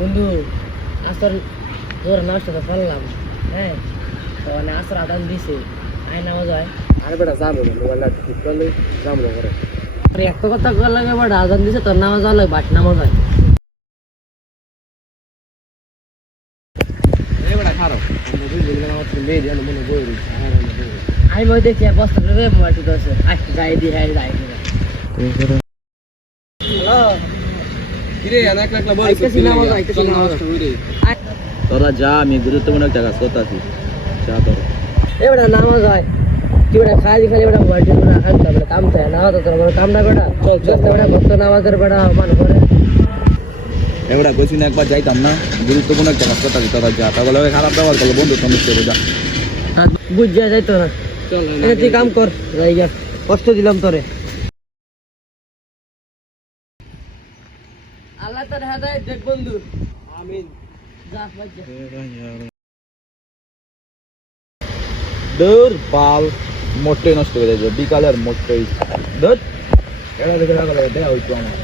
বন্ধু আসর তোর নাস্তাটা করলাম, হ্যাঁ তো মানে আসর আদান দিছে আয় নামাজ হয়। আরে বেটা যাবো না, মোবাইলটা ঠিক করলে যাবো না করে। আরে একটা কথা কর লাগে বাট আদান দিছে তোর নামাজ হয় বাট নামাজ হয়। এই বেটা খারাপ আমরা দুই দিন আমার তো মেয়ে দিয়ে মনে বই রয়েছে আমার মনে বই আমি মই দেখি বস্তা রে মোবাইল টিপে আছে যাই দি হ্যাঁ যাই দি। হ্যালো কিরে এনা একলা একলা বই আইতেছি নামাজ আইতেছি নামাজ। তোরা যা, আমি গুরুত্বপূর্ণ একটা কাজ করতেছি। যা তোরা। এবারে নামাজ হয় কি বেটা খালি খালি বেটা মোবাইল টিপে রাখান তো বেটা কাম চায় না তো তোর আমার কাম না বেটা চল চল বেটা ভক্ত নামাজের বেটা মান করে এবার কইছি না একবার যাইতাম না, গুরুত্বপূর্ণ একটা কাজ করতেছি। তোরা যা, তা বলে খারাপ ব্যবহার করলো বন্ধু তুমি যা। বুঝ যা যাইতো না। চল তুই কাম কর যাই গা, কষ্ট দিলাম তোরে। আল্লাহ তোর হেদায়েত দেখ বন্ধু। আমিন। যা বাজ্জা। দূর বাল মোটে নষ্ট হয়ে যাবে বিকালের মোটেই। দূর এটা দেখে লাগলে দেয়া হইতো আমার।